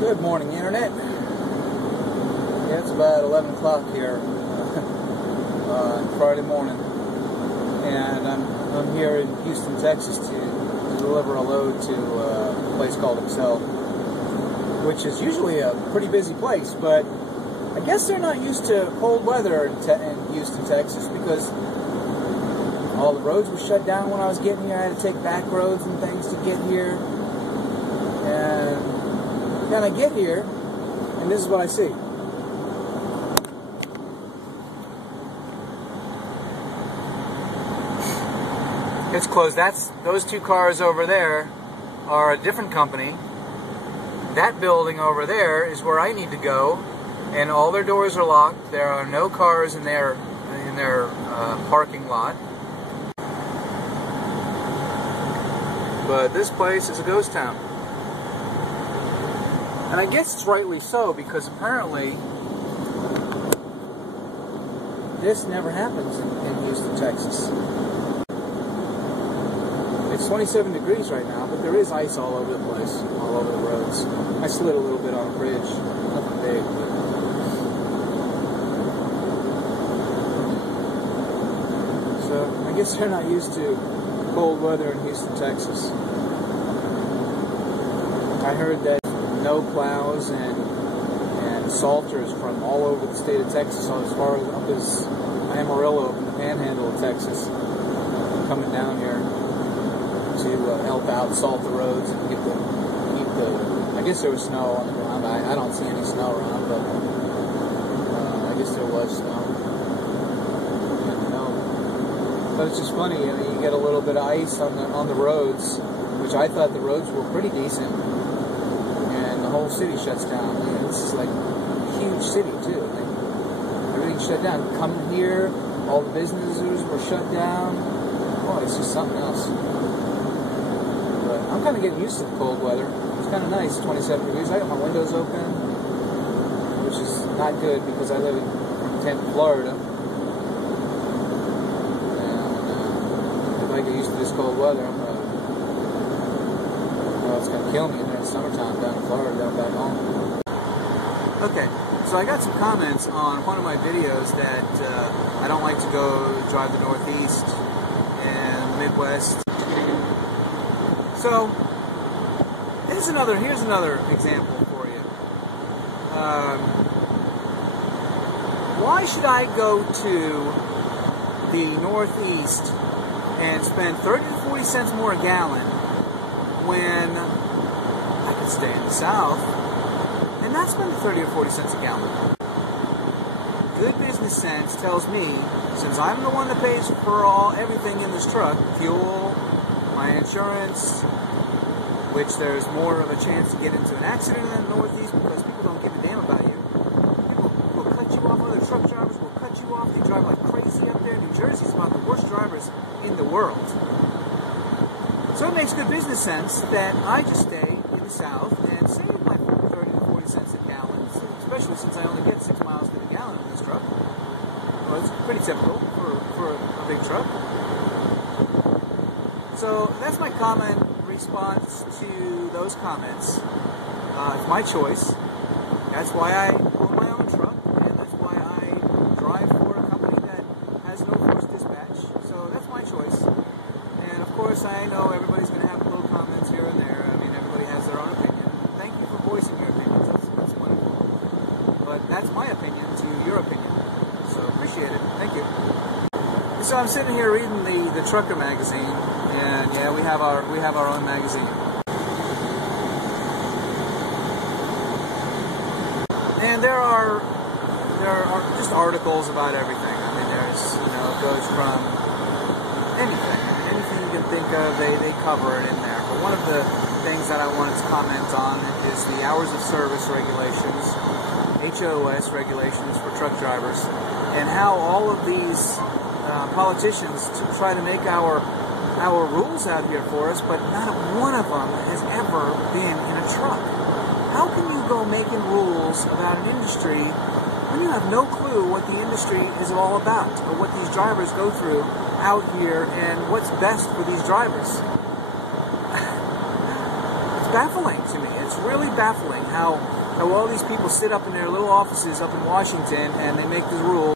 Good morning, Internet. Yeah, it's about 11 o'clock here Friday morning, and I'm here in Houston, Texas to deliver a load to a place called Excel, which is usually a pretty busy place, but I guess they're not used to cold weather in Houston, Texas, because all the roads were shut down when I was getting here. I had to take back roads and things to get here, and then I get here, and this is what I see. It's closed. Those two cars over there are a different company. That building over there is where I need to go, and all their doors are locked. There are no cars in their parking lot. But this place is a ghost town. And I guess it's rightly so, because apparently this never happens in Houston, Texas. It's 27 degrees right now, but there is ice all over the place, all over the roads. I slid a little bit on a bridge, nothing big, but so I guess they're not used to cold weather in Houston, Texas. I heard that no plows and salters from all over the state of Texas, as far as up as Amarillo in the panhandle of Texas, coming down here to help out, salt the roads and keep the. I guess there was snow on the ground. I don't see any snow around, but I guess there was snow. But it's just funny. I mean, you get a little bit of ice on the roads, which I thought the roads were pretty decent. The whole city shuts down. I mean, this is like a huge city too. Like, everything's shut down. Coming here, all the businesses were shut down. Oh, it's just something else. But I'm kind of getting used to the cold weather. It's kind of nice. 27 degrees. I got my windows open, which is not good because I live in Tampa, Florida. And if I get used to this cold weather, it's going to kill me in the summertime down in Florida, down back home. Okay, so I got some comments on one of my videos that I don't like to drive the Northeast and the Midwest. So, here's another example for you. Why should I go to the Northeast and spend 30 to 40 cents more a gallon when I could stay in the South and not spend 30 or 40 cents a gallon? Good business sense tells me, since I'm the one that pays for everything in this truck, fuel, my insurance, which there's more of a chance to get into an accident in the Northeast because people don't give a damn about you. People will cut you off, other truck drivers will cut you off, they drive like crazy up there. New Jersey's about the worst drivers in the world. So it makes good business sense that I just stay in the South and save my 30 to 40 cents a gallon, especially since I only get 6 miles to the gallon in this truck. Well, it's pretty typical for a big truck. So that's my comment response to those comments. It's my choice. That's why I own my own truck, and that's why I drive for a company that has no force dispatch. So that's my choice. And of course, I know everybody's going to have little comments here and there. I mean, everybody has their own opinion. Thank you for voicing your opinions. That's wonderful. But that's my opinion to your opinion. So appreciate it. Thank you. So I'm sitting here reading the Trucker magazine, and yeah, we have our own magazine. And there are just articles about everything. I mean, there's it goes from anything you can think of, they cover it in there. But one of the things that I wanted to comment on is the hours of service regulations, HOS regulations for truck drivers, and how all of these politicians try to make our rules out here for us, but not one of them has ever been in a truck. How can you go making rules about an industry when you have no clue what the industry is all about, or what these drivers go through out here, and what's best for these drivers? It's baffling to me. It's really baffling how all these people sit up in their little offices up in Washington and they make this rule.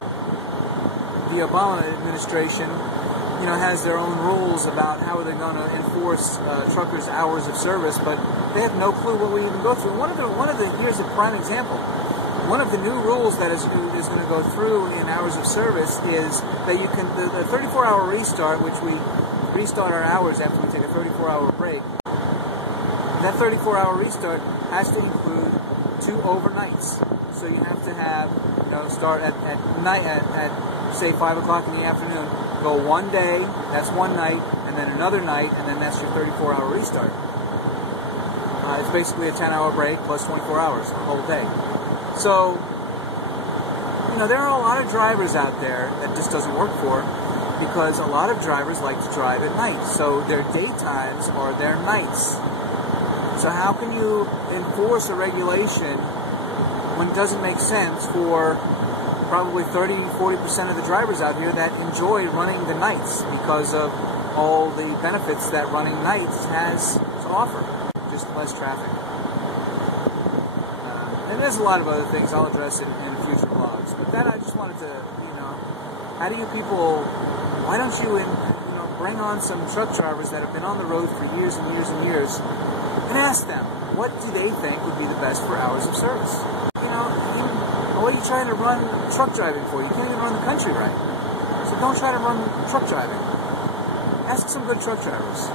The Obama administration, has their own rules about how they're going to enforce truckers' hours of service, but they have no clue what we even go through. Here's a prime example. One of the new rules that is going to go through in hours of service is that you can the 34-hour restart, which we restart our hours after we take a 34-hour break. That 34-hour restart has to include 2 overnights. So you have to have, start at night at say 5 o'clock in the afternoon, go one day, that's one night, and then another night, and then that's your 34-hour restart. It's basically a 10-hour break plus 24 hours, the whole day. So, there are a lot of drivers out there that this doesn't work for, because a lot of drivers like to drive at night. So their daytimes are their nights. So how can you enforce a regulation when it doesn't make sense for probably 30-40% of the drivers out here that enjoy running the nights because of all the benefits that running nights has to offer? Just less traffic. And there's a lot of other things I'll address in future vlogs. But that I just wanted to, how do you people, why don't you, bring on some truck drivers that have been on the road for years and years and years and ask them, what do they think would be the best for hours of service? What are you trying to run truck driving for? You can't even run the country right. So don't try to run truck driving. Ask some good truck drivers.